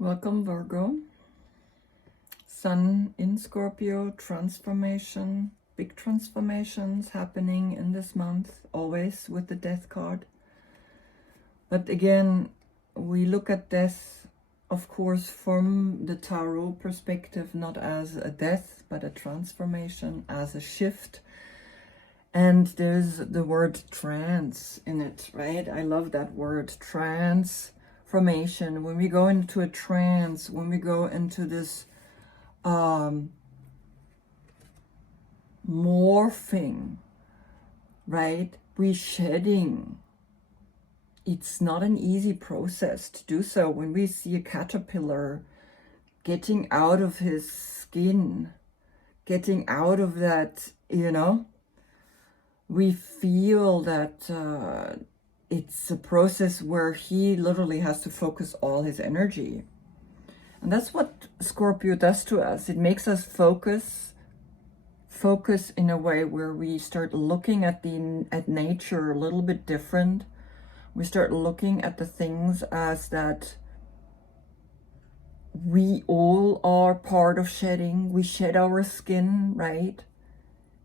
Welcome, Virgo. Sun in Scorpio, transformation, big transformations happening in this month, always with the death card. But again, we look at death, of course, from the tarot perspective, not as a death, but a transformation, as a shift. And there's the word trance in it, right? I love that word, transformation. When we go into a trance, when we go into this morphing, right? We shedding. It's not an easy process to do so. When we see a caterpillar getting out of his skin, getting out of that, we feel that it's a process where he literally has to focus all his energy. And that's what Scorpio does to us. It makes us focus in a way where we start looking at nature a little bit different. We start looking at the things as that we all are part of shedding. We shed our skin, right?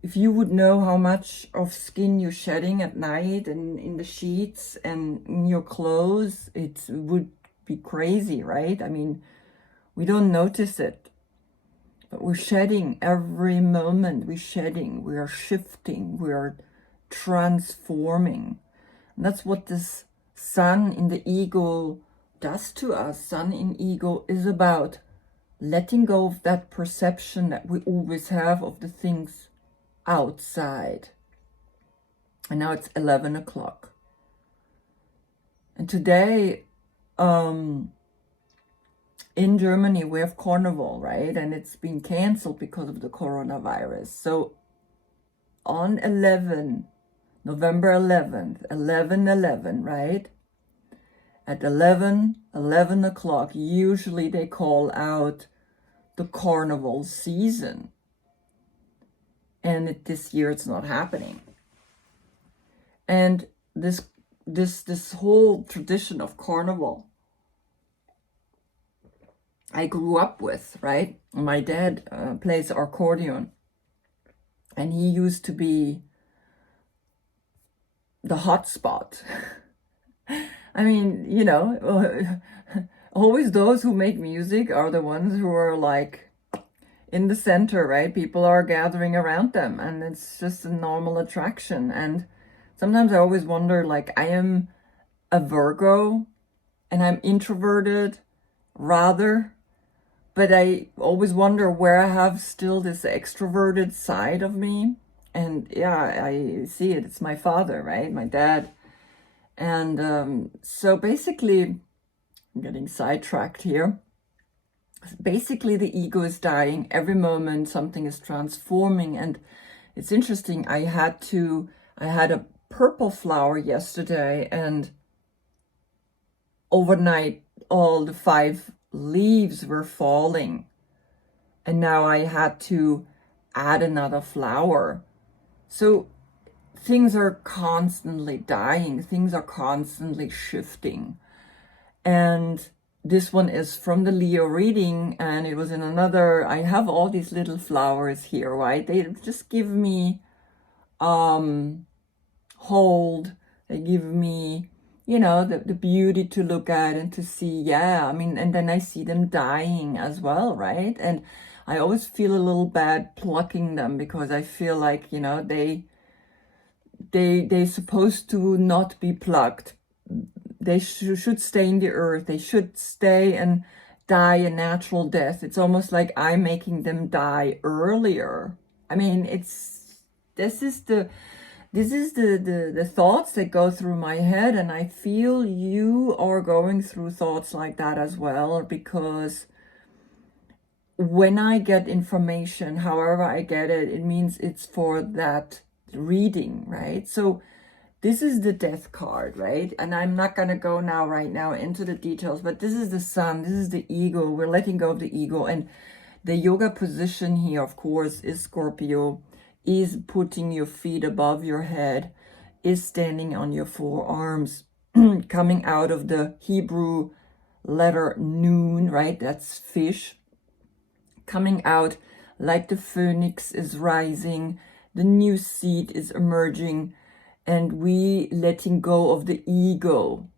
If you would know how much of skin you're shedding at night and in the sheets and in your clothes, it would be crazy, right? I mean, we don't notice it, but we're shedding every moment. We're shedding, we are shifting, we are transforming. And that's what this sun in the ego does to us. Sun in ego is about letting go of that perception that we always have of the things outside. And now it's 11 o'clock. And today, in Germany, we have Carnival, right? And it's been canceled because of the coronavirus. So on November 11th, 11/11, right? At 11 o'clock, usually they call out the carnival season. And this year it's not happening. And this whole tradition of carnival, I grew up with, right? My dad plays accordion, and he used to be the hot spot. I mean, always those who make music are the ones who are like in the center, right? People are gathering around them, and it's just a normal attraction. And sometimes I always wonder, like, I am a Virgo and I'm introverted rather, but I always wonder where I have still this extroverted side of me. And yeah, I see it. It's my father, right? My dad. And so basically, I'm getting sidetracked here. Basically, the ego is dying. Every moment something is transforming. And it's interesting. I had a purple flower yesterday, and overnight all the 5 leaves were falling. And now I had to add another flower. So things are constantly dying. Things are constantly shifting. And this one is from the Leo reading, and it was in another. I have all these little flowers here, right? They just give me hold. They give me, the beauty to look at and to see. Yeah, I mean, and then I see them dying as well, right? And I always feel a little bad plucking them, because I feel like, they're supposed to not be plucked. They should stay in the earth. They should stay and die a natural death. It's almost like I'm making them die earlier. I mean, this is the thoughts that go through my head, and I feel you are going through thoughts like that as well, because when I get information, however I get it, it means it's for that reading, right? So this is the death card, right? And I'm not going to go right now into the details, but this is the sun, this is the ego. We're letting go of the ego. And the yoga position here, of course, is Scorpio, is putting your feet above your head, is standing on your forearms, coming out of the Hebrew letter noon, right? That's fish. Coming out like the phoenix is rising, the new seed is emerging, and we letting go of the ego.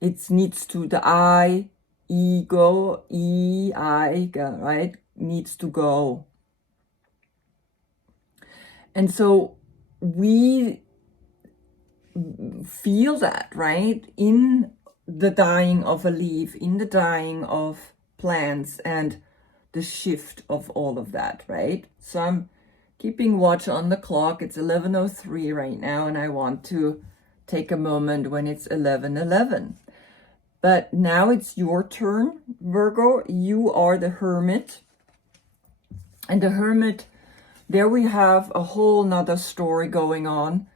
It needs to, the I, ego, right? Needs to go. And so we feel that, right? In the dying of a leaf, in the dying of plants, and the shift of all of that, right? So I'm keeping watch on the clock. It's 11:03 right now, and I want to take a moment when it's 11:11. But now it's your turn, Virgo. You are the hermit. And the hermit, there we have a whole nother story going on,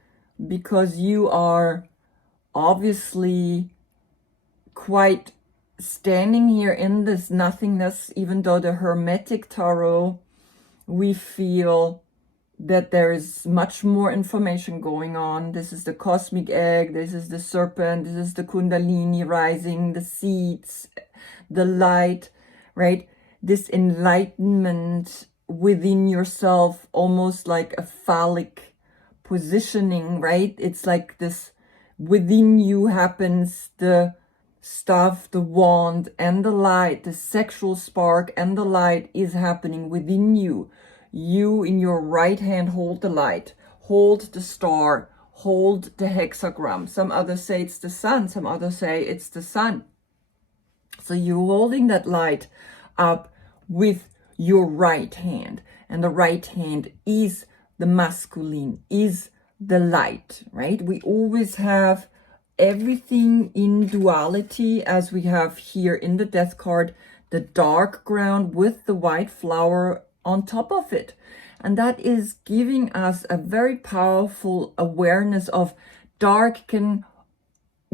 because you are obviously quite standing here in this nothingness. Even though the Hermetic Tarot, we feel that there is much more information going on. This is the cosmic egg, this is the serpent, this is the Kundalini rising, the seeds, the light, right? This enlightenment within yourself, almost like a phallic positioning, right? It's like this, within you happens the stuff, the wand and the light, the sexual spark and the light is happening within you. You in your right hand hold the light, hold the star, hold the hexagram. Some others say it's the sun, some others say it's the sun. So you're holding that light up with your right hand, and the right hand is the masculine, is the light, right? We always have everything in duality, as we have here in the death card, the dark ground with the white flower on top of it. And that is giving us a very powerful awareness of dark can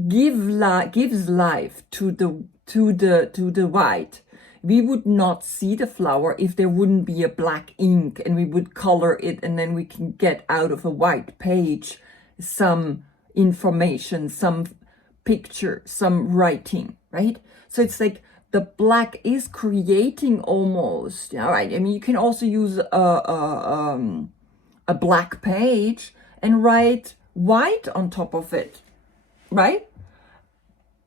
gives life to the white. We would not see the flower if there wouldn't be a black ink and we would color it, and then we can get out of a white page some information, some picture, some writing, right? So it's like the black is creating almost, all right? I mean, you can also use a black page and write white on top of it, right?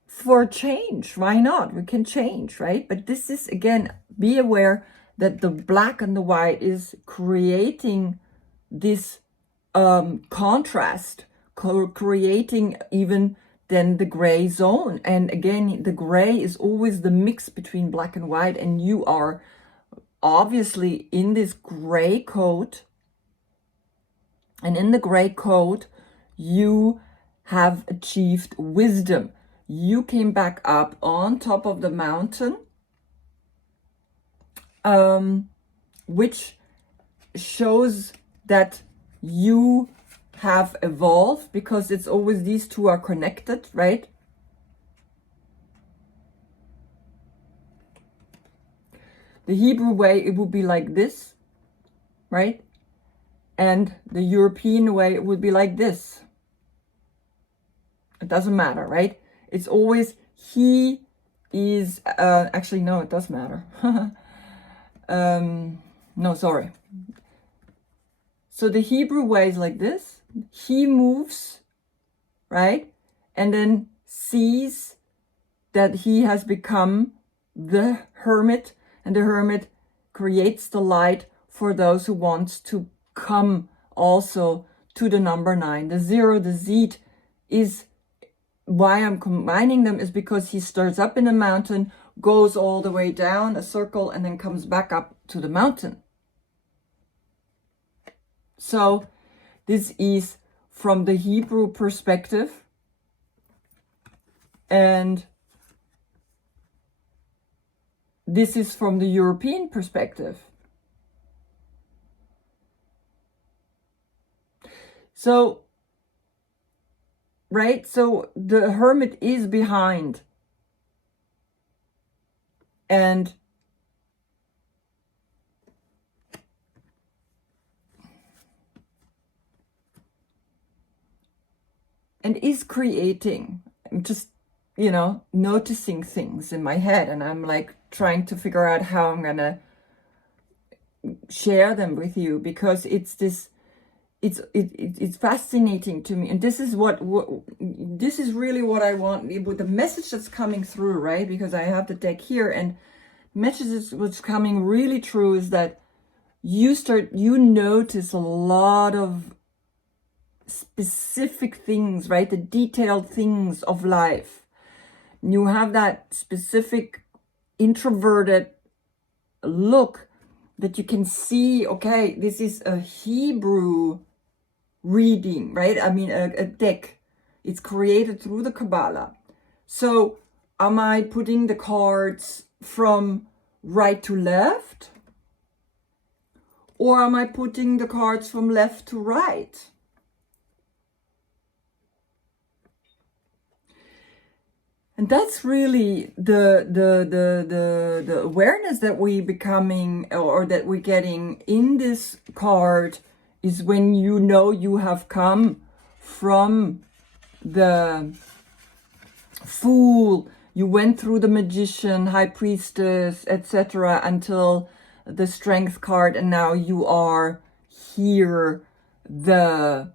For change, why not? We can change, right? But this is, again, be aware that the black and the white is creating this contrast, creating even then the gray zone. And again, the gray is always the mix between black and white, and you are obviously in this gray coat. And in the gray coat, you have achieved wisdom. You came back up on top of the mountain, which shows that you have evolved, because it's always these two are connected, right? The Hebrew way, it would be like this, right? And the European way, it would be like this. It doesn't matter, right? It's always he is, actually, no, it does matter. No, sorry. So the Hebrew way is like this. He moves, right? And then sees that he has become the hermit, and the hermit creates the light for those who want to come also to the number 9. The 0, the Z, is why I'm combining them, is because he starts up in the mountain, goes all the way down a circle, and then comes back up to the mountain. So this is from the Hebrew perspective, and this is from the European perspective. So, right? So the hermit is behind, and is creating. I'm just you know, noticing things in my head, and I'm like trying to figure out how I'm gonna share them with you, because it's this, it's fascinating to me. And this is what this is really what I want with the message that's coming through, right? Because I have the deck here, and messages what's coming really true is that you notice a lot of specific things, right? The detailed things of life. You have that specific introverted look that you can see, okay, this is a Hebrew reading, right? I mean, a deck. It's created through the Kabbalah. So am I putting the cards from right to left? Or am I putting the cards from left to right? And that's really the awareness that we becoming, or that we're getting in this card, is when you know you have come from the Fool, you went through the Magician, High Priestess, etc., until the Strength card, and now you are here, the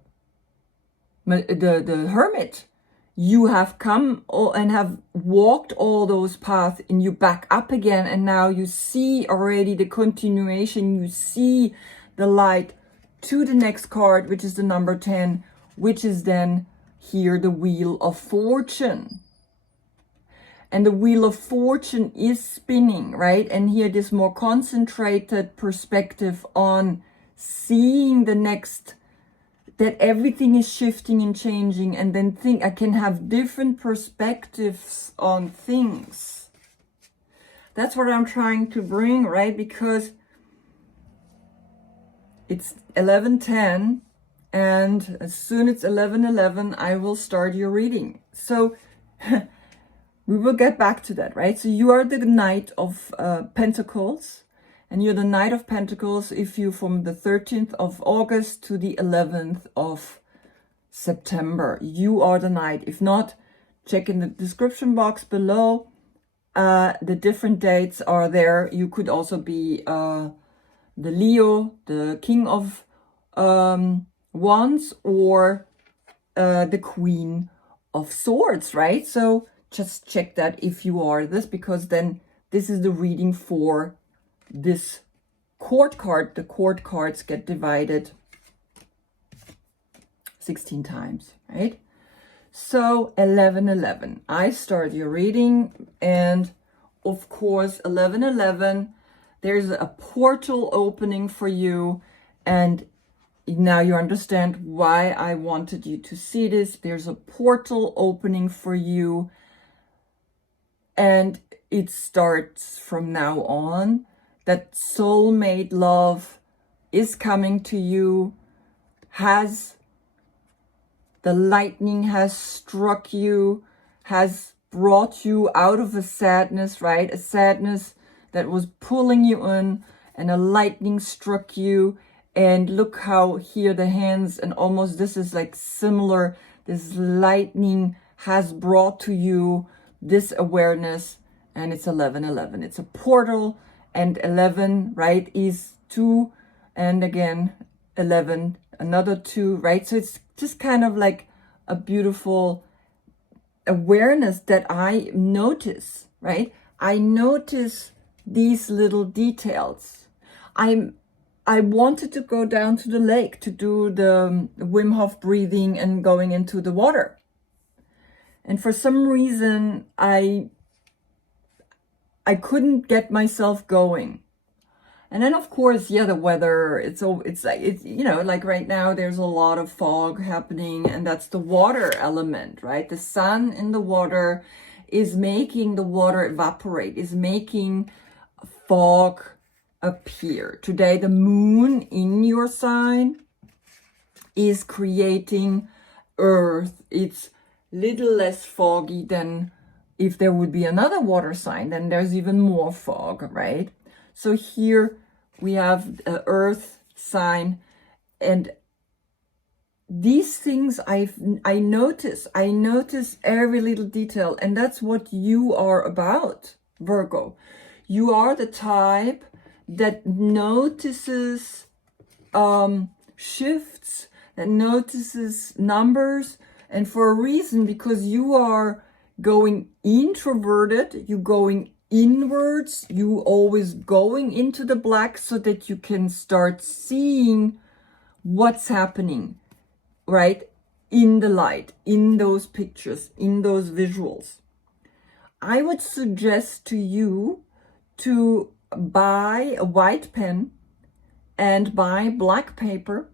Hermit. You have come and have walked all those paths, and you back up again, and now you see already the continuation. You see the light to the next card, which is the number 10, which is then here the Wheel of Fortune. And the Wheel of Fortune is spinning, right? And here this more concentrated perspective on seeing the next, that everything is shifting and changing, and then I can have different perspectives on things. That's what I'm trying to bring, right? Because it's 11:10, and as soon as it's 11:11, I will start your reading. So we will get back to that, right? So you are the Knight of Pentacles. And you're the Knight of Pentacles if you from the 13th of August to the 11th of September. You are the Knight. If not, check in the description box below. The different dates are there. You could also be the Leo, the King of Wands, or the Queen of Swords, right? So just check that if you are this, because then this is the reading for this court card. The court cards get divided 16 times, right? So 11:11, I start your reading, and of course 11:11, there's a portal opening for you, and now you understand why I wanted you to see this. There's a portal opening for you, and it starts from now on. That soulmate love is coming to you, the lightning has struck you, has brought you out of a sadness, right? A sadness that was pulling you in, and a lightning struck you. And look how here the hands, and almost this is like similar, this lightning has brought to you this awareness, and it's 11:11. It's a portal. And 11, right, is 2, and again 11, another 2, right? So it's just kind of like a beautiful awareness that I notice, right? I notice these little details. I wanted to go down to the lake to do the Wim Hof breathing and going into the water, and for some reason I couldn't get myself going. And then of course, yeah, the weather, it's you know, like right now there's a lot of fog happening, and that's the water element, right? The sun in the water is making the water evaporate, is making fog appear. Today the moon in your sign is creating earth. It's little less foggy than if there would be another water sign, then there's even more fog, right? So here we have the earth sign, and these things I notice every little detail, and that's what you are about, Virgo. You are the type that notices shifts, that notices numbers, and for a reason, because you are going introverted, you going inwards, you always going into the black so that you can start seeing what's happening, right? In the light, in those pictures, in those visuals. I would suggest to you to buy a white pen and buy black paper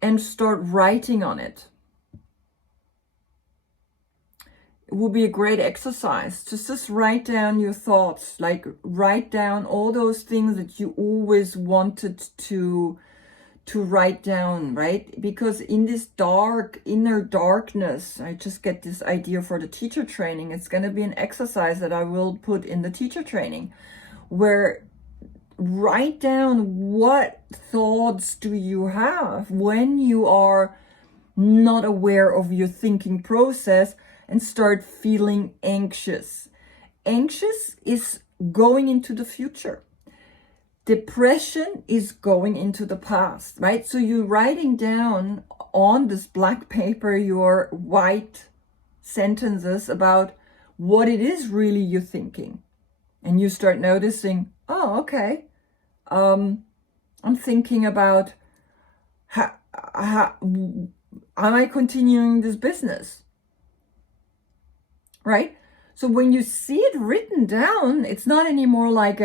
and start writing on it. It will be a great exercise to just write down your thoughts, like write down all those things that you always wanted to write down, right? Because in this dark, inner darkness, I just get this idea for the teacher training. It's going to be an exercise that I will put in the teacher training, where write down what thoughts do you have when you are not aware of your thinking process and start feeling anxious. Anxious is going into the future. Depression is going into the past, right? So you're writing down on this black paper your white sentences about what it is really you're thinking. And you start noticing, oh, okay, I'm thinking about how am I continuing this business, right? So when you see it written down, it's not anymore like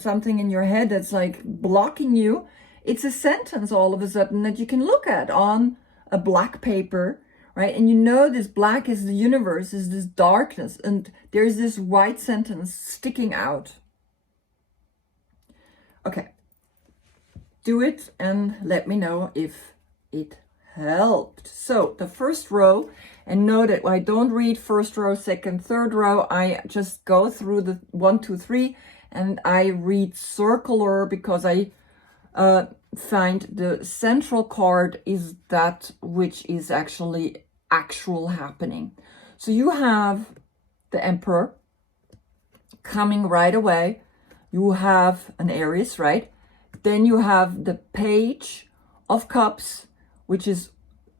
something in your head that's like blocking you. It's a sentence all of a sudden that you can look at on a black paper, right? And you know this black is the universe, is this darkness, and there's this white sentence sticking out. Okay, do it and let me know if it helped. So the first row, and know that I don't read first row, second, third row. I just go through the 1, 2, 3, and I read circular because I find the central card is that which is actually actual happening. So you have the Emperor coming right away. You have an Aries, right? Then you have the Page of Cups, which is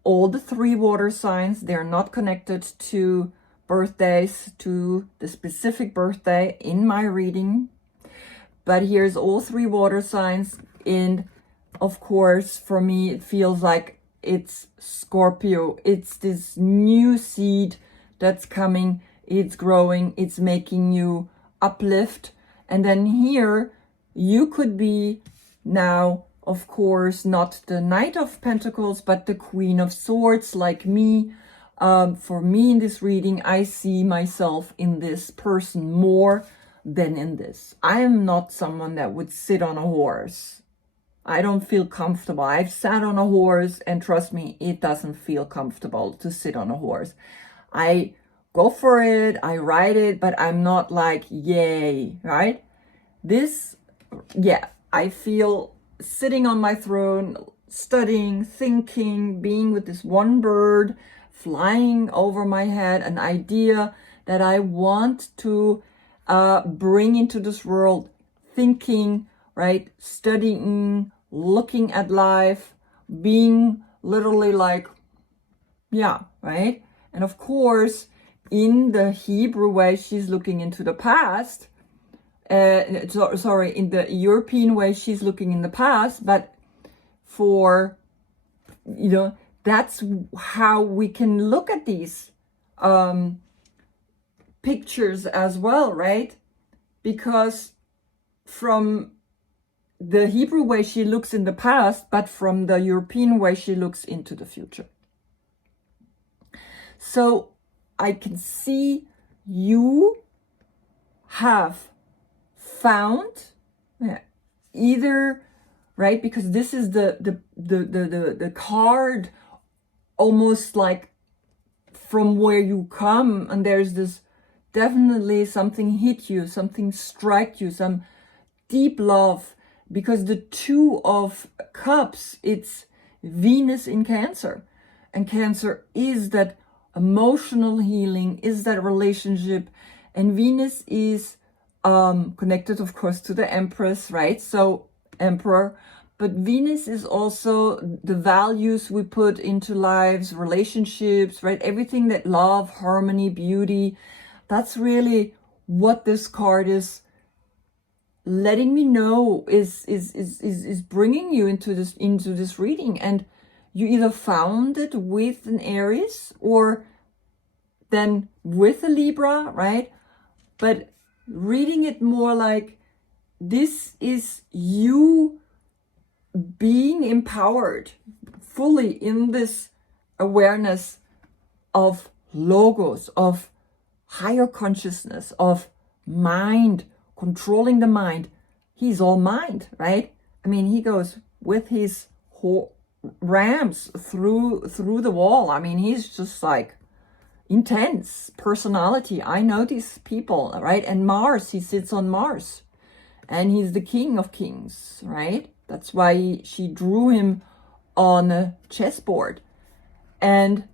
all the 3 water signs. They're not connected to birthdays, to the specific birthday in my reading. But here's all 3 water signs. And of course, for me, it feels like it's Scorpio. It's this new seed that's coming. It's growing. It's making you uplift. And then here, you could be now, of course, not the Knight of Pentacles, but the Queen of Swords, like me. For me in this reading, I see myself in this person more than in this. I am not someone that would sit on a horse. I don't feel comfortable. I've sat on a horse, and trust me, it doesn't feel comfortable to sit on a horse. I go for it, I ride it, but I'm not like, yay, right? This, yeah, I feel sitting on my throne, studying, thinking, being with this one bird, flying over my head, an idea that I want to bring into this world, thinking, right, studying, looking at life, being literally like, yeah, right? And of course, in the Hebrew way, she's looking into the past. Sorry, in the European way, she's looking in the past, but for, you know, that's how we can look at these pictures as well, right? Because from the Hebrew way, she looks in the past, but from the European way, she looks into the future. So I can see you have found either, right, because this is the card almost like from where you come, and there's this definitely something hit you, something strike you, some deep love, because the 2 of Cups, it's Venus in Cancer. And Cancer is that emotional healing, is that relationship. And Venus is connected, of course, to the Empress, right? So Emperor. But Venus is also the values we put into lives, relationships, right? Everything that love, harmony, beauty. That's really what this card is letting me know, is bringing you into this reading. And you either found it with an Aries or then with a Libra, right? But reading it more like this is you being empowered fully in this awareness of logos, of higher consciousness, of mind, controlling the mind. He's all mind, right? I mean, he goes with his rams through the wall. I mean, he's just like intense personality. I know these people, right? And Mars, he sits on Mars, and he's the king of kings, right? That's why she drew him on a chessboard. And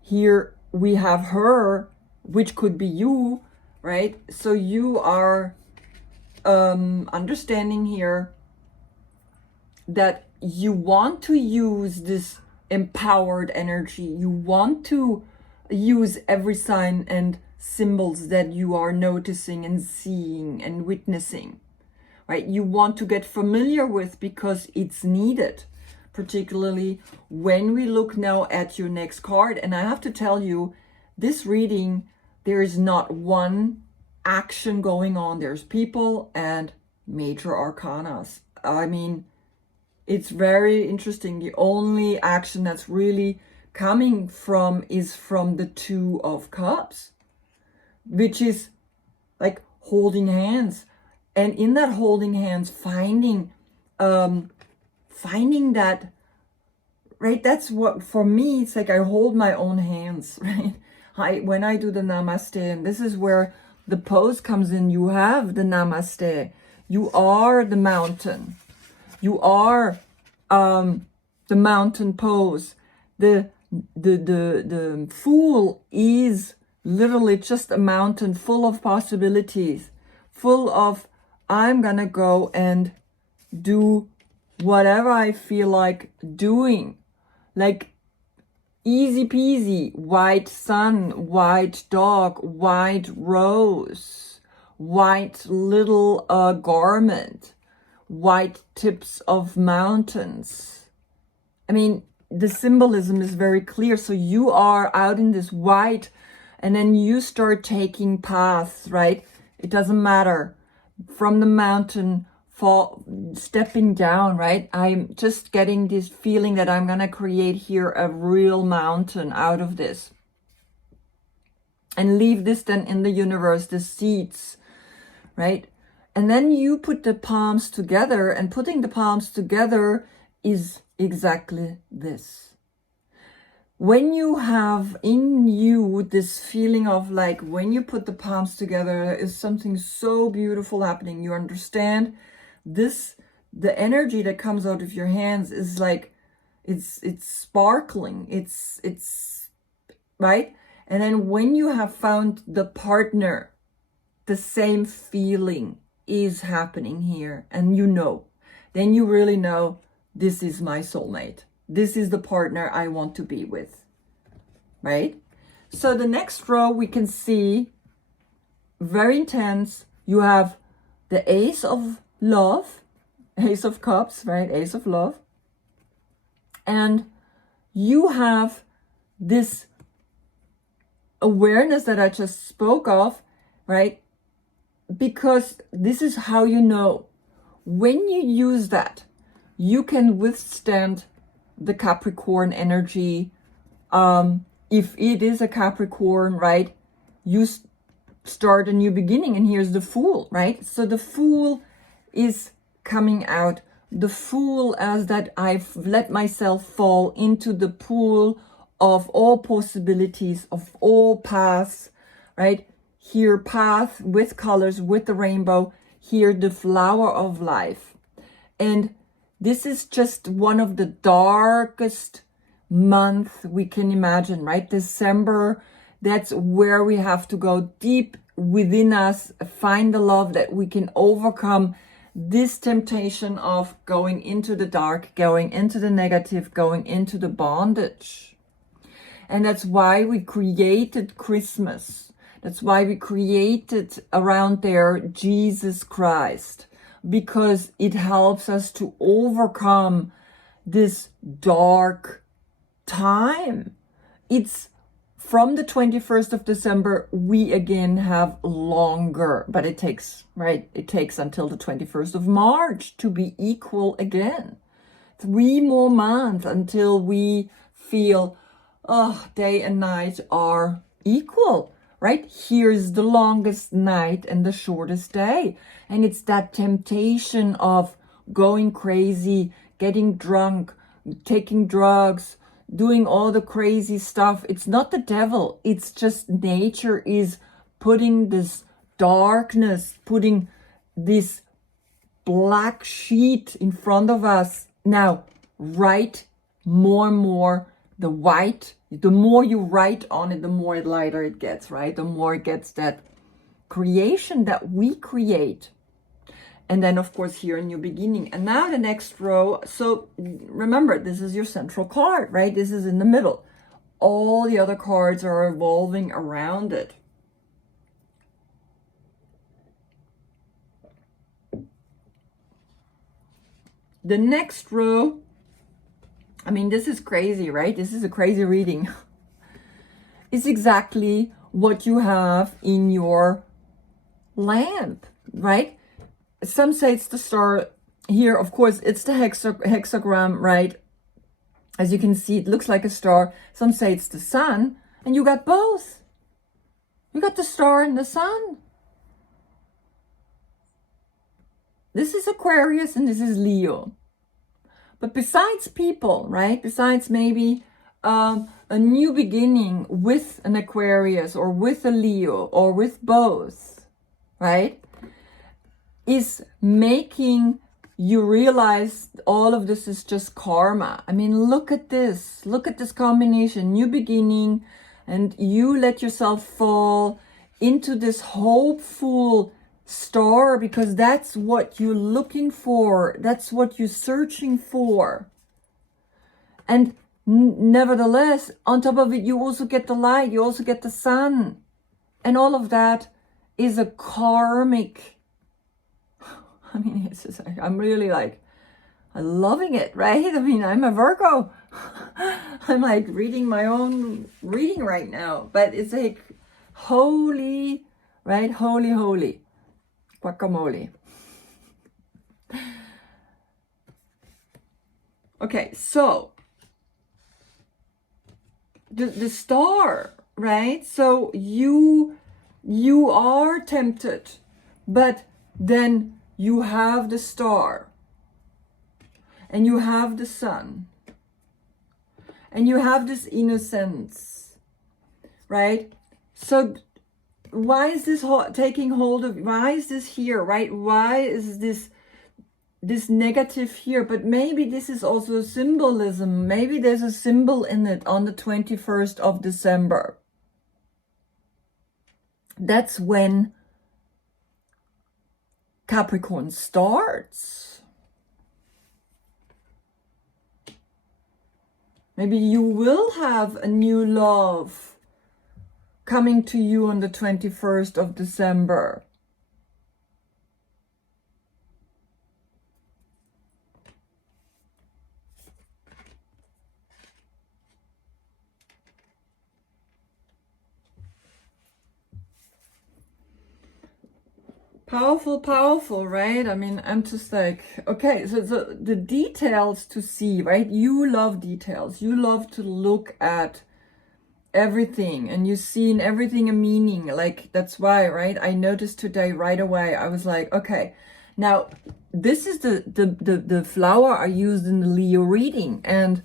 here we have her, which could be you, right? So you are understanding here that you want to use this empowered energy. You want to use every sign and symbols that you are noticing and seeing and witnessing, right? You want to get familiar with because it's needed, particularly when we look now at your next card. And I have to tell you, this reading, there is not one action going on. There's people and major arcanas. I mean, it's very interesting. The only action that's really coming from is from the Two of Cups, which is like holding hands. And in that holding hands, finding that, right? That's what, for me, it's like I hold my own hands, right? When I do the namaste, and this is where the pose comes in. You have the namaste. You are the mountain. You are the mountain pose. The Fool is literally just a mountain full of possibilities, full of, I'm gonna go and do whatever I feel like doing. Like easy peasy, white sun, white dog, white rose, white little garment, white tips of mountains. I mean, the symbolism is very clear. So you are out in this white, and then you start taking paths, right? It doesn't matter. From the mountain, stepping down, right? I'm just getting this feeling that I'm gonna create here a real mountain out of this. And leave this then in the universe, the seeds, right? And then you put the palms together, and putting the palms together is exactly this. When you have in you this feeling of like, when you put the palms together, there is something so beautiful happening. You understand this, the energy that comes out of your hands is like, it's sparkling. It's right. And then when you have found the partner, the same feeling is happening here. And then you really know, this is my soulmate. This is the partner I want to be with, right? So the next row we can see, very intense. You have the Ace of Love, Ace of Cups, right? Ace of Love. And you have this awareness that I just spoke of, right? Because this is how you know. When you use that, you can withstand the Capricorn energy. If it is a Capricorn, right, you start a new beginning, and here's the Fool, right? So the Fool is coming out. The Fool as that I've let myself fall into the pool of all possibilities, of all paths, right? Here, path with colors, with the rainbow. Here, the flower of life. And This is just one of the darkest month we can imagine, right? December, that's where we have to go deep within us, find the love that we can overcome this temptation of going into the dark, going into the negative, going into the bondage. And that's why we created Christmas. That's why we created around there Jesus Christ, because it helps us to overcome this dark time. It's from the 21st of December, we again have longer, but it takes, right? It takes until the 21st of March to be equal again. 3 more months until we feel, oh, day and night are equal, right? Here's the longest night and the shortest day. And it's that temptation of going crazy, getting drunk, taking drugs, doing all the crazy stuff. It's not the devil. It's just nature is putting this darkness, putting this black sheet in front of us. Now, write more and more the white. The more you write on it, the more lighter it gets, right? The more it gets that creation that we create. And then, of course, here a new beginning. And now the next row. So remember, this is your central card, right? This is in the middle. All the other cards are evolving around it. The next row, I mean, this is crazy, right? This is a crazy reading. It's exactly what you have in your lamp, right? Some say it's the star. Here, of course, it's the hexagram, right? As you can see, it looks like a star. Some say it's the sun, and you got both. You got the star and the sun. This is Aquarius and this is Leo. But besides people, right? Besides maybe a new beginning with an Aquarius or with a Leo or with both, right? Is making you realize all of this is just karma. I mean, look at this. Look at this combination. New beginning, and you let yourself fall into this hopeful star because that's what you're looking for. That's what you're searching for. And nevertheless, on top of it, you also get the light. You also get the sun. And all of that is a karmic. I mean, it's just, I'm really like, I'm loving it, right? I mean, I'm a Virgo. I'm like reading my own reading right now. But it's like holy, right? Holy, holy. Guacamole. Okay, so the star, right? So you are tempted, but then you have the star, and you have the sun, and you have this innocence, right? So why is this taking hold of, why is this here, right? Why is this negative here? But maybe this is also a symbolism. Maybe there's a symbol in it on the 21st of December. That's when Capricorn starts. Maybe you will have a new love coming to you on the 21st of December. Powerful, powerful, right? I mean, I'm just like, okay, so the details to see, right? You love details. You love to look at everything, and you see in everything a meaning. Like, that's why, right? I noticed today right away, I was like, okay, now this is the flower I used in the Leo reading. And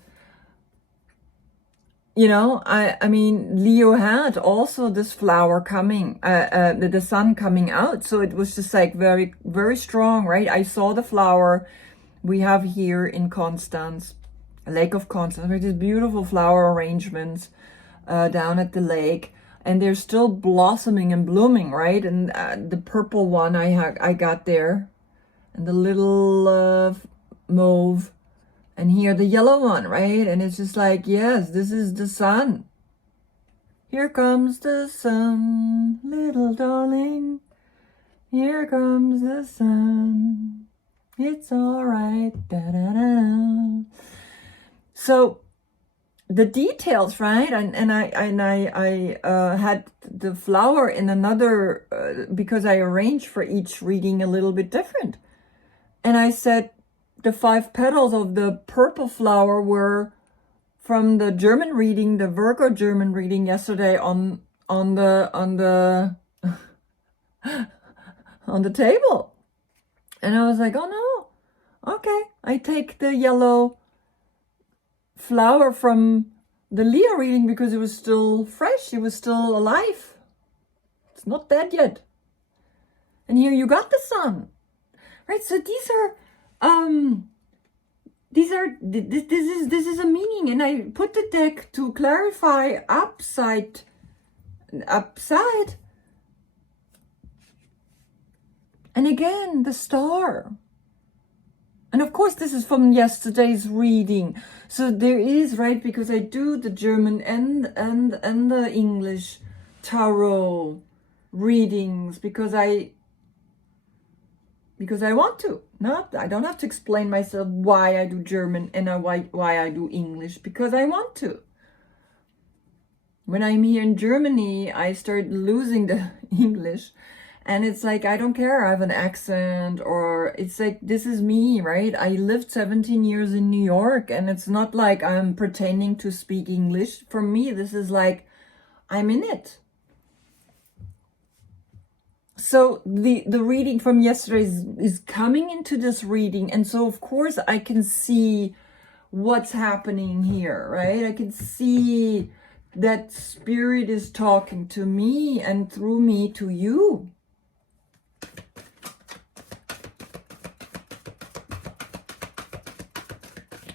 you know, I mean, Leo had also this flower coming, the sun coming out. So it was just like very, very strong, right? I saw the flower we have here in Constance, Lake of Constance, with these beautiful flower arrangements down at the lake, and they're still blossoming and blooming, right? And the purple one I got there, and the little mauve, and here the yellow one, right? And it's just like, yes, this is the sun. Here comes the sun, little darling. Here comes the sun. It's all right. Da, da, da, da. So the details, right? And I had the flower in another because I arranged for each reading a little bit different. And I said the 5 petals of the purple flower were from the German reading, the Virgo German reading yesterday on the on the table. And I was like, oh no, okay. I take the yellow flower from the Leo reading because it was still fresh, it was still alive. It's not dead yet. And here you got the sun. Right? So this is a meaning, and I put the deck to clarify upside. And again, the star. And of course, this is from yesterday's reading. So there is, right, because I do the German and the English tarot readings because I want to. I don't have to explain myself why I do German and why I do English, because I want to. When I'm here in Germany, I start losing the English. And it's like, I don't care, I have an accent, or it's like, this is me, right? I lived 17 years in New York, and it's not like I'm pretending to speak English. For me, this is like, I'm in it. So the reading from yesterday is coming into this reading. And so, of course, I can see what's happening here, right? I can see that spirit is talking to me and through me to you.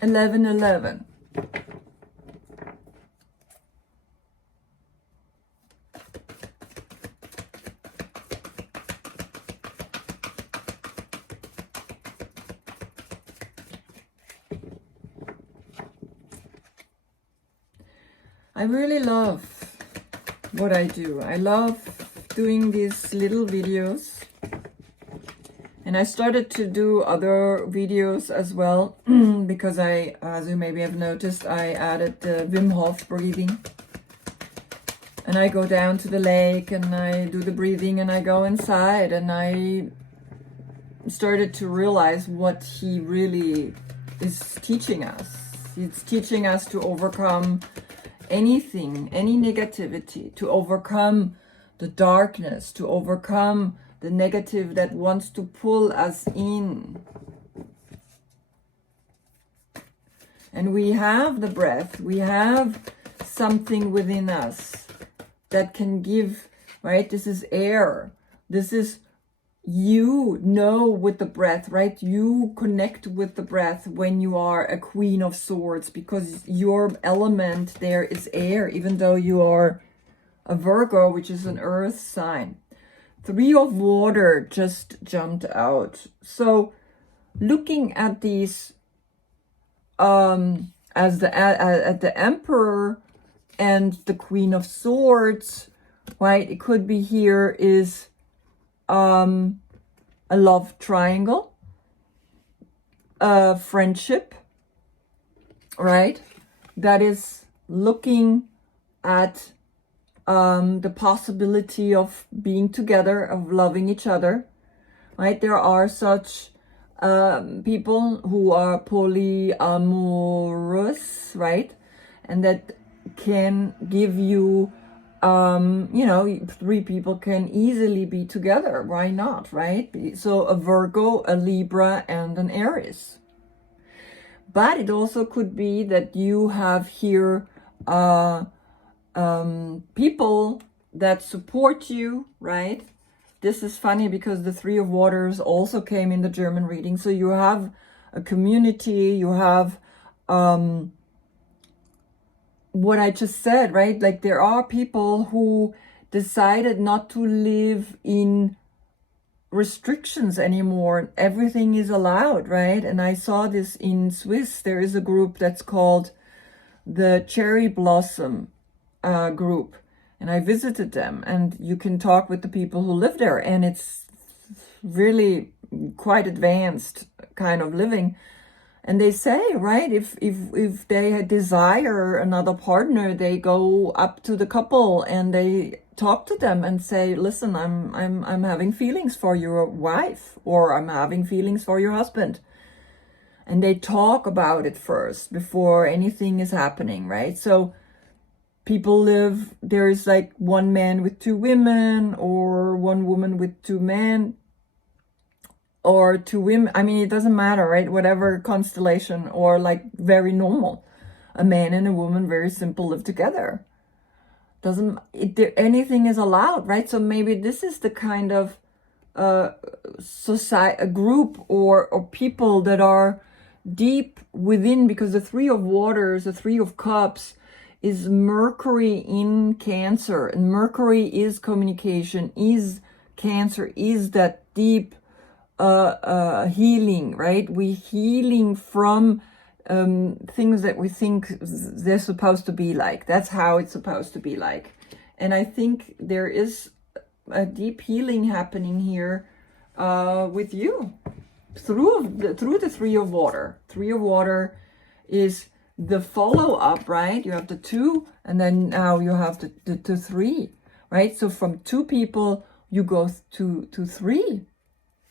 $11. I really love what I do. I love doing these little videos. And I started to do other videos as well because as you maybe have noticed, I added the Wim Hof breathing. And I go down to the lake and I do the breathing and I go inside, and I started to realize what he really is teaching us. It's teaching us to overcome anything, any negativity, to overcome the darkness, to overcome the negative that wants to pull us in. And we have the breath, we have something within us that can give, right? This is air. This is, you know, with the breath, right? You connect with the breath when you are a Queen of Swords, because your element there is air, even though you are a Virgo, which is an earth sign. 3 of Water just jumped out. So looking at these as the Emperor and the Queen of Swords, right? It could be here is a love triangle, a friendship, right? That is looking at the possibility of being together, of loving each other, right? There are such people who are polyamorous, right? And that can give you, 3 people can easily be together. Why not, right? So a Virgo, a Libra, and an Aries. But it also could be that you have here people that support you, right? This is funny because the 3 of Waters also came in the German reading. So you have a community, you have what I just said, right? Like there are people who decided not to live in restrictions anymore. Everything is allowed, right? And I saw this in Swiss. There is a group that's called the Cherry Blossom group, and I visited them, and you can talk with the people who live there, and it's really quite advanced kind of living. And they say, right, if they desire another partner, they go up to the couple and they talk to them and say, listen, I'm having feelings for your wife, or I'm having feelings for your husband. And they talk about it first before anything is happening, right? So people live, there is like one man with two women, or one woman with two men, or two women. I mean, it doesn't matter, right? Whatever constellation, or like very normal. A man and a woman, very simple, live together. Anything is allowed, right? So maybe this is the kind of society, a group or people that are deep within, because the Three of Waters, the Three of Cups is Mercury in Cancer, and Mercury is communication, is Cancer, is that deep healing, right? We're healing from things that we think they're supposed to be like. That's how it's supposed to be like. And I think there is a deep healing happening here with you through the Three of Water. Three of Water is the follow-up, right? You have the two, and then now you have the three, right? So from two people, you go to three.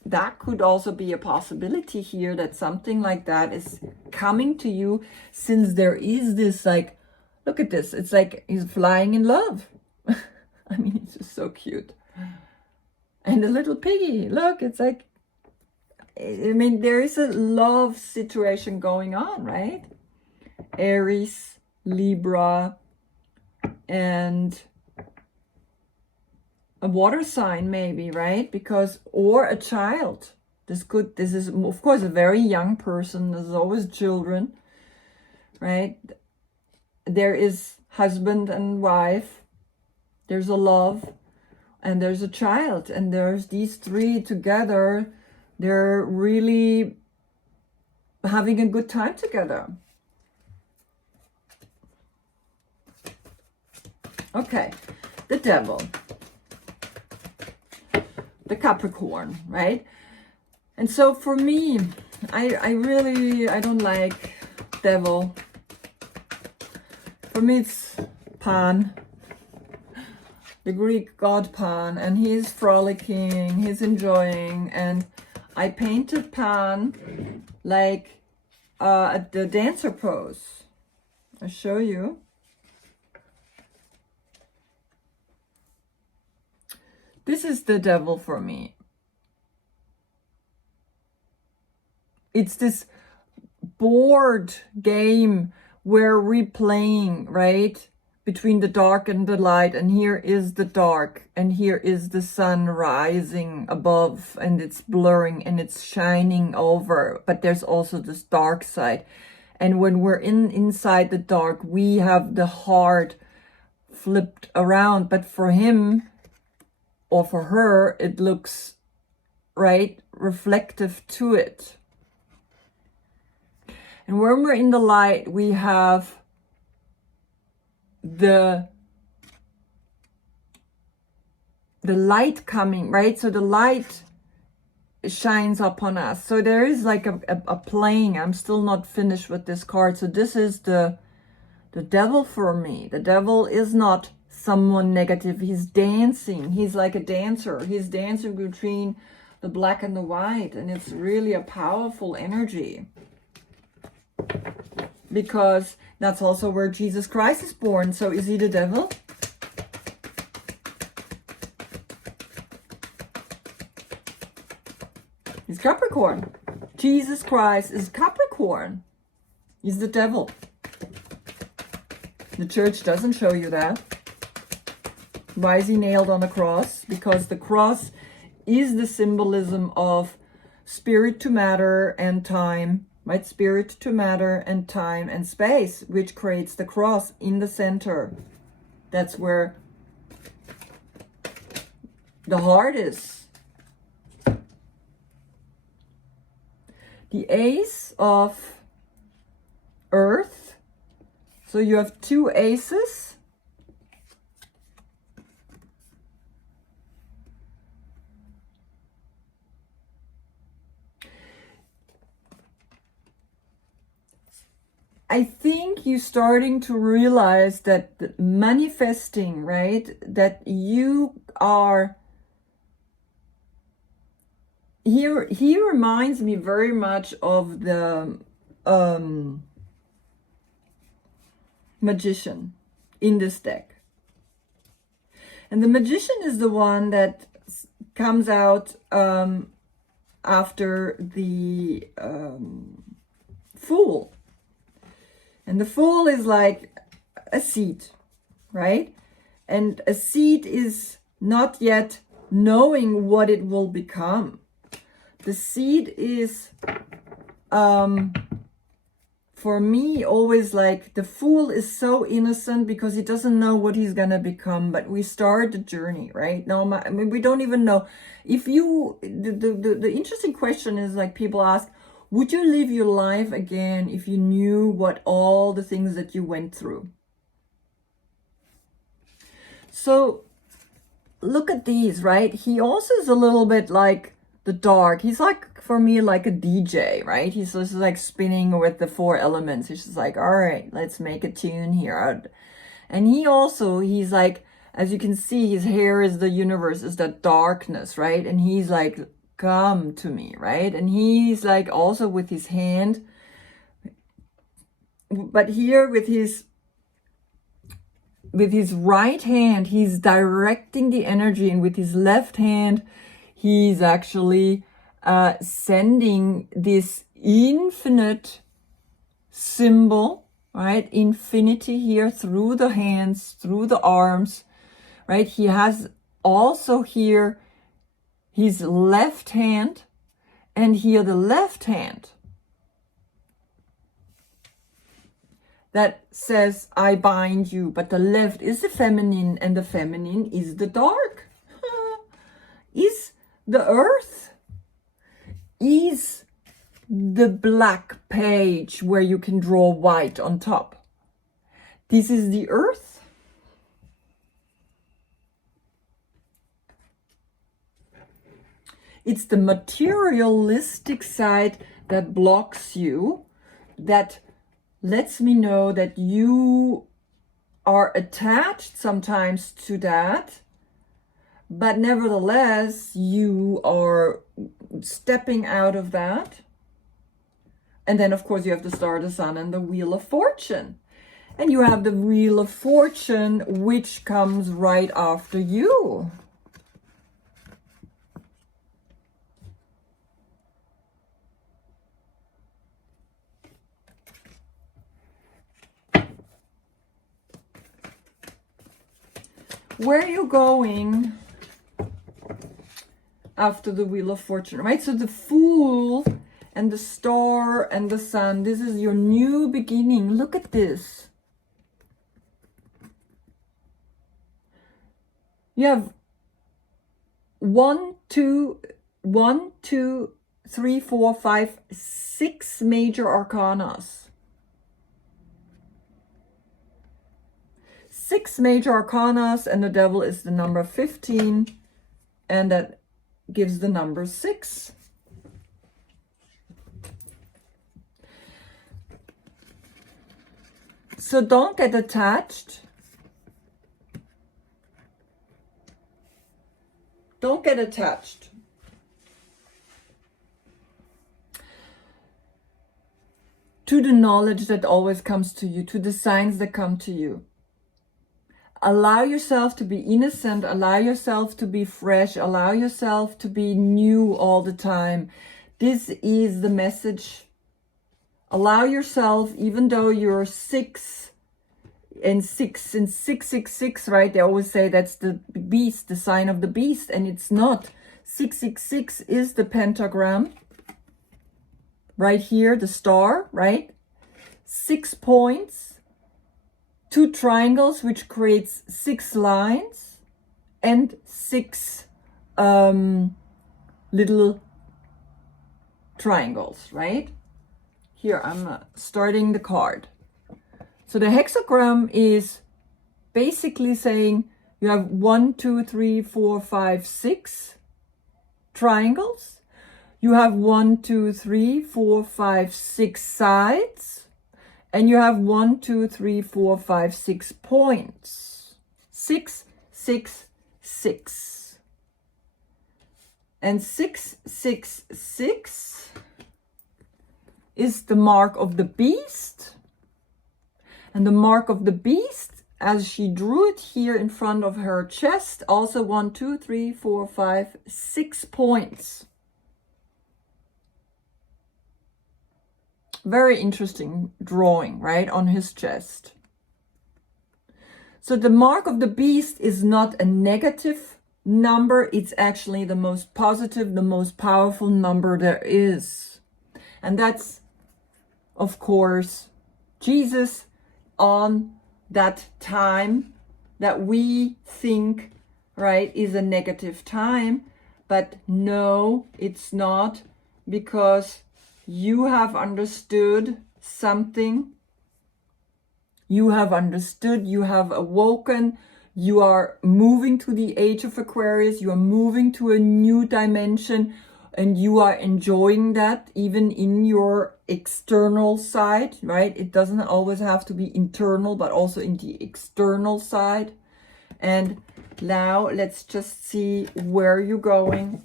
That could also be a possibility here, that something like that is coming to you, since there is this, like, look at this. It's like he's flying in love. I mean, it's just so cute. And the little piggy, look, it's like, I mean, there is a love situation going on, right? Aries, Libra, and a water sign maybe, right? Because, or a child. This is of course a very young person. There's always children, right? There is husband and wife. There's a love, and there's a child, and there's these three together. They're really having a good time together. Okay, the Devil. The Capricorn, right? And so for me, I don't like Devil. For me, it's Pan, the Greek god Pan, and he's frolicking, he's enjoying, and I painted Pan like at the dancer pose. I'll show you. This is the Devil for me. It's this board game where we're playing, right? Between the dark and the light, and here is the dark, and here is the sun rising above, and it's blurring and it's shining over, but there's also this dark side. And when we're inside the dark, we have the heart flipped around, but for him, or for her, it looks, right, reflective to it. And when we're in the light, we have the light coming, right? So the light shines upon us. So there is like a playing. I'm still not finished with this card. So this is the Devil for me. The Devil is not someone negative. He's dancing. He's like a dancer. He's dancing between the black and the white, and it's really a powerful energy, because that's also where Jesus Christ is born. So is he the Devil? He's Capricorn. Jesus Christ is Capricorn. He's the Devil. The church doesn't show you that. Why is he nailed on a cross? Because the cross is the symbolism of spirit to matter and time, right? Spirit to matter and time and space, which creates the cross in the center. That's where the heart is. The Ace of Earth. So you have two aces. I think you're starting to realize that the manifesting, right? That you are here. He reminds me very much of the Magician in this deck. And the Magician is the one that comes out after the Fool. And the Fool is like a seed, right? And a seed is not yet knowing what it will become. The seed is, for me, always like the Fool is so innocent because he doesn't know what he's going to become. But we start the journey, right? No, I mean, we don't even know. If you, the interesting question is like people ask, would you live your life again if you knew what all the things that you went through? So look at these, right? He also is a little bit like the dark. He's like, for me, like a DJ, right? He's just like spinning with the four elements. He's just like, all right, let's make a tune here. And he's like, as you can see, his hair is the universe, is that darkness, right? And he's like, come to me, right? And he's like also with his hand, but here with his right hand, he's directing the energy, and with his left hand, he's actually sending this infinite symbol, right? Infinity here through the hands, through the arms, right? He has also here his left hand, and here the left hand that says, I bind you. But the left is the feminine, and the feminine is the dark. Is the earth. Is the black page where you can draw white on top. This is the earth. It's the materialistic side that blocks you, that lets me know that you are attached sometimes to that, but nevertheless, you are stepping out of that. And then, of course, you have the Star, the Sun, and the Wheel of Fortune. And you have the Wheel of Fortune, which comes right after you. Where are you going after the Wheel of Fortune, right? So the Fool and the Star and the Sun, this is your new beginning. Look at this. You have 6 major arcanas. 6 major arcanas, and the devil is the number 15, and that gives the number 6. So don't get attached. Don't get attached. To the knowledge that always comes to you, to the signs that come to you. Allow yourself to be innocent, allow yourself to be fresh, allow yourself to be new all the time. This is the message. Allow yourself, even though you're 6 and 666, right? They always say that's the beast, the sign of the beast, and it's not. 666 is the pentagram, right here, the star, right? 6 points, 2 triangles, which creates 6 lines, and 6 little triangles, right? Here, I'm starting the card. So the hexagram is basically saying you have 1, 2, 3, 4, 5, 6 triangles. You have 1, 2, 3, 4, 5, 6 sides. And you have 1, 2, 3, 4, 5, 6 points. 6, 6, 6. And 6, 6, 6 is the mark of the beast. And the mark of the beast, as she drew it here in front of her chest, also 1, 2, 3, 4, 5, 6 points. Very interesting drawing, right, on his chest. So the mark of the beast is not a negative number. It's actually the most positive, the most powerful number there is. And that's, of course, Jesus on that time that we think, right, is a negative time. But no, it's not, because you have understood something. You have understood, you have awoken, you are moving to the age of Aquarius, you are moving to a new dimension, and you are enjoying that even in your external side, right? It doesn't always have to be internal, but also in the external side. And now let's just see where you're going.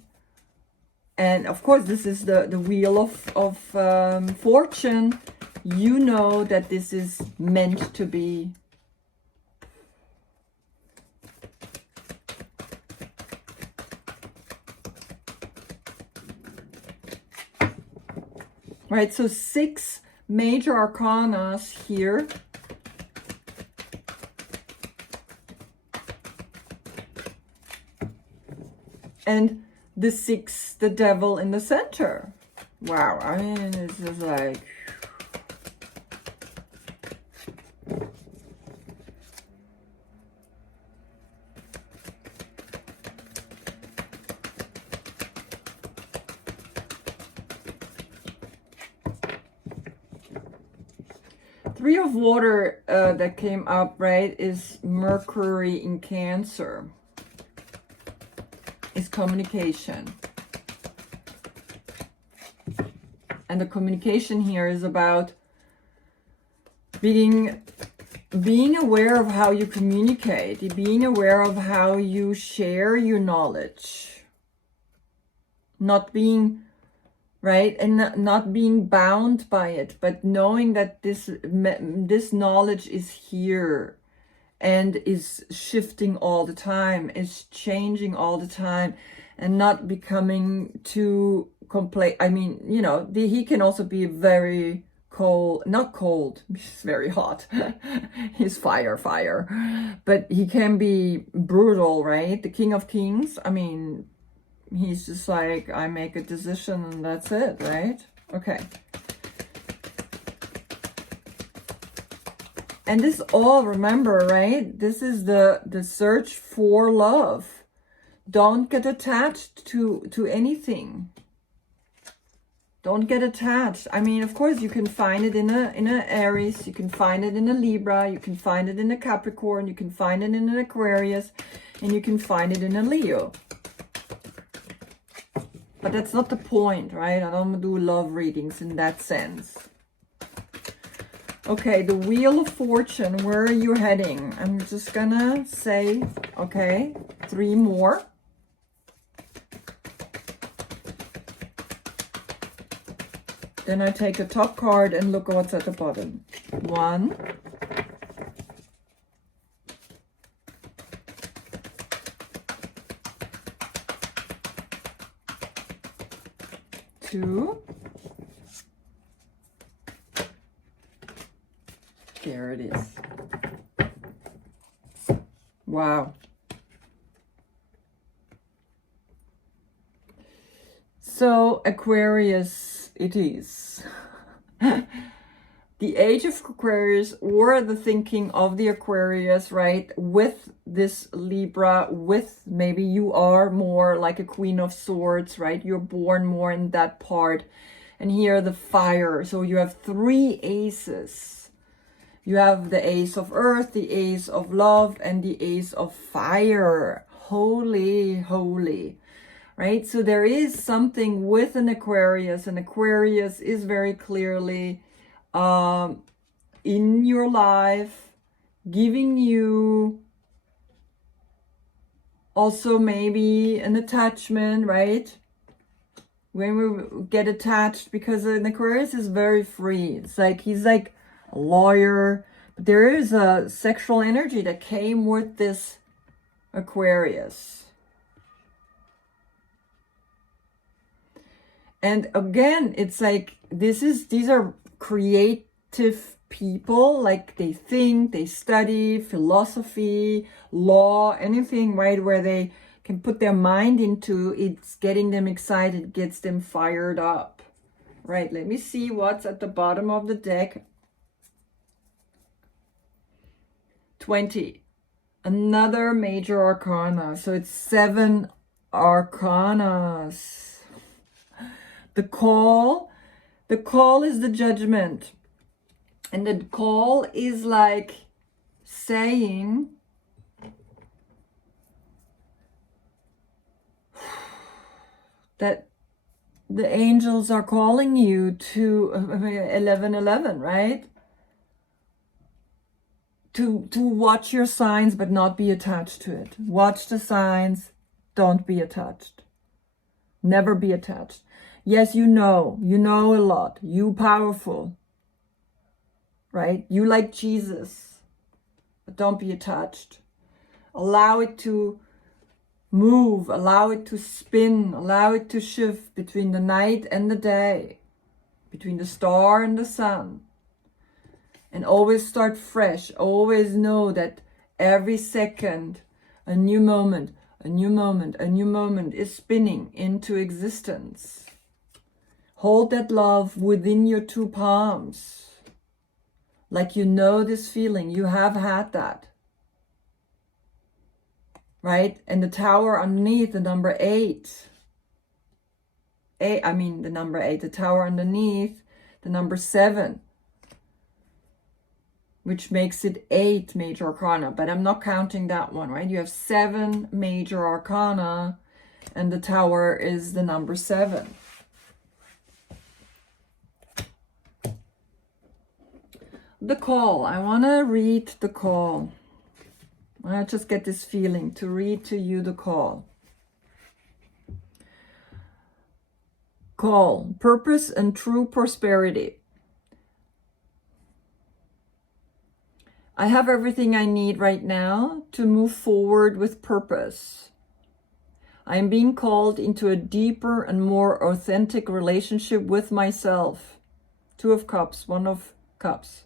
And of course, this is the wheel of fortune. You know that this is meant to be. Right, so 6 major arcana here. And the 6, the devil in the center. Wow, I mean, it's just like... Three of water that came up, right, is Mercury in Cancer. Is communication. And the communication here is about being aware of how you communicate, being aware of how you share your knowledge. Not being, right, and not being bound by it, but knowing that this knowledge is here and is shifting all the time, is changing all the time, and not becoming too I mean, you know, he can also be very cold, not cold, he's very hot. He's fire, but he can be brutal, right? The King of Kings, I mean, he's just like, I make a decision and that's it, right? Okay. And this all, remember, right? This is the search for love. Don't get attached to anything. Don't get attached. I mean, of course, you can find it in a Aries, you can find it in a Libra, you can find it in a Capricorn, you can find it in an Aquarius, and you can find it in a Leo. But that's not the point, right? I don't do love readings in that sense. Okay, the Wheel of Fortune, where are you heading? I'm just gonna say, okay, 3 more. Then I take the top card and look what's at the bottom. 1. 2. There it is. Wow. So Aquarius, it is. The age of Aquarius, or the thinking of the Aquarius, right? With this Libra, with maybe you are more like a Queen of Swords, right? You're born more in that part. And here the fire. So you have 3 aces. You have the ace of earth, the ace of love, and the ace of fire. Holy, holy. Right? So there is something with an Aquarius, and Aquarius is very clearly in your life, giving you also maybe an attachment, right? When we get attached, because an Aquarius is very free. It's like he's like a lawyer, but there is a sexual energy that came with this Aquarius. And again, it's like these are creative people, like they think, they study philosophy, law, anything, right, where they can put their mind into. It's getting them excited, gets them fired up. Right, let me see what's at the bottom of the deck. 20, another major arcana. So it's 7 arcanas. The call is the judgment. And the call is like saying, that the angels are calling you to 11:11, right? To watch your signs, but not be attached to it. Watch the signs, don't be attached. Never be attached. Yes, you know a lot. You powerful, right? You like Jesus, but don't be attached. Allow it to move, allow it to spin, allow it to shift between the night and the day, between the star and the sun. And always start fresh. Always know that every second, a new moment, a new moment, a new moment is spinning into existence. Hold that love within your 2 palms. Like you know this feeling. You have had that. Right? And the tower underneath, the number 8. The number 8. The tower underneath, the number 7. Which makes it 8 major arcana. But I'm not counting that one, right? You have 7 major arcana. And the tower is the number 7. The call. I want to read the call. I just get this feeling to read to you the call. Call. Purpose and true prosperity. I have everything I need right now to move forward with purpose. I am being called into a deeper and more authentic relationship with myself. 2 of Cups, 1 of Cups.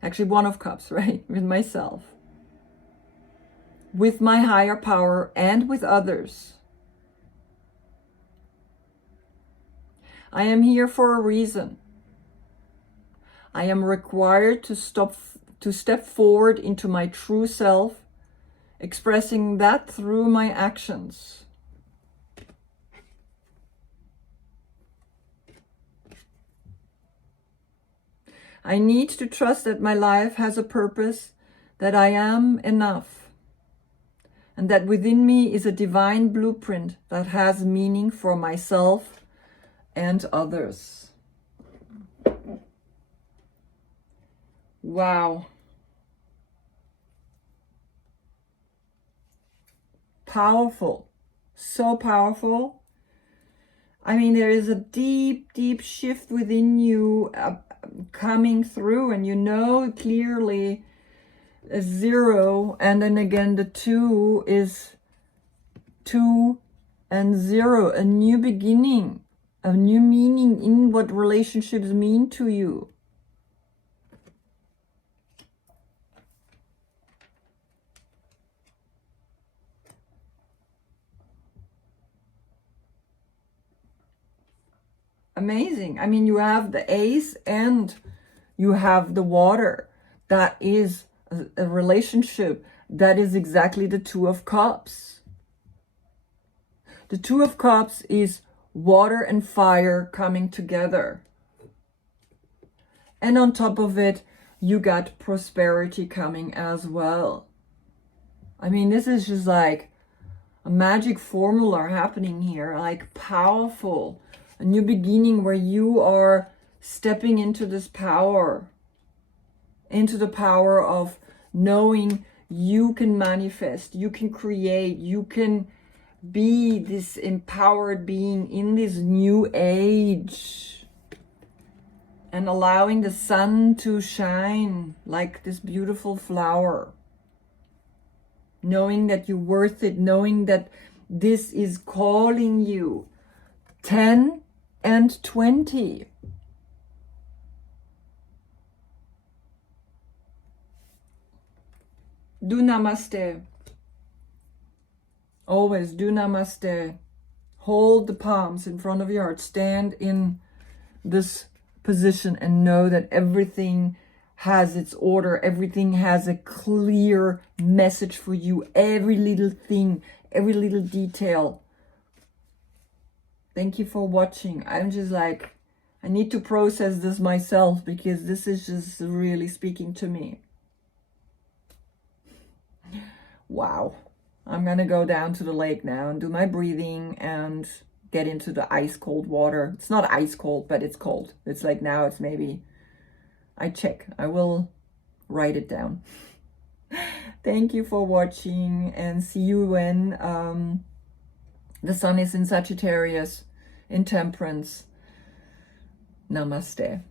Actually, 1 of Cups, right? With myself. With my higher power and with others. I am here for a reason. I am required to step forward into my true self, expressing that through my actions. I need to trust that my life has a purpose, that I am enough, and that within me is a divine blueprint that has meaning for myself and others. Wow. Powerful. So powerful. I mean, there is a deep, deep shift within you coming through, and you know clearly a 0, and then again the 2 is 2 and 0, a new beginning, a new meaning in what relationships mean to you. Amazing. I mean, you have the ace and you have the water. That is a relationship. That is exactly the Two of Cups. The Two of Cups is water and fire coming together. And on top of it, you got prosperity coming as well. I mean, this is just like a magic formula happening here, like powerful. A new beginning where you are stepping into this power, into the power of knowing you can manifest, you can create, you can be this empowered being in this new age, and allowing the sun to shine like this beautiful flower. Knowing that you're worth it, knowing that this is calling you. 10 and 20. Do namaste. Always do namaste. Hold the palms in front of your heart. Stand in this position and know that everything has its order. Everything has a clear message for you. Every little thing, every little detail. Thank you for watching. I'm just like, I need to process this myself because this is just really speaking to me. Wow. I'm gonna go down to the lake now and do my breathing and get into the ice cold water. It's not ice cold, but it's cold. It's like now it's maybe, I check. I will write it down. Thank you for watching and see you when the sun is in Sagittarius, in Temperance. Namaste.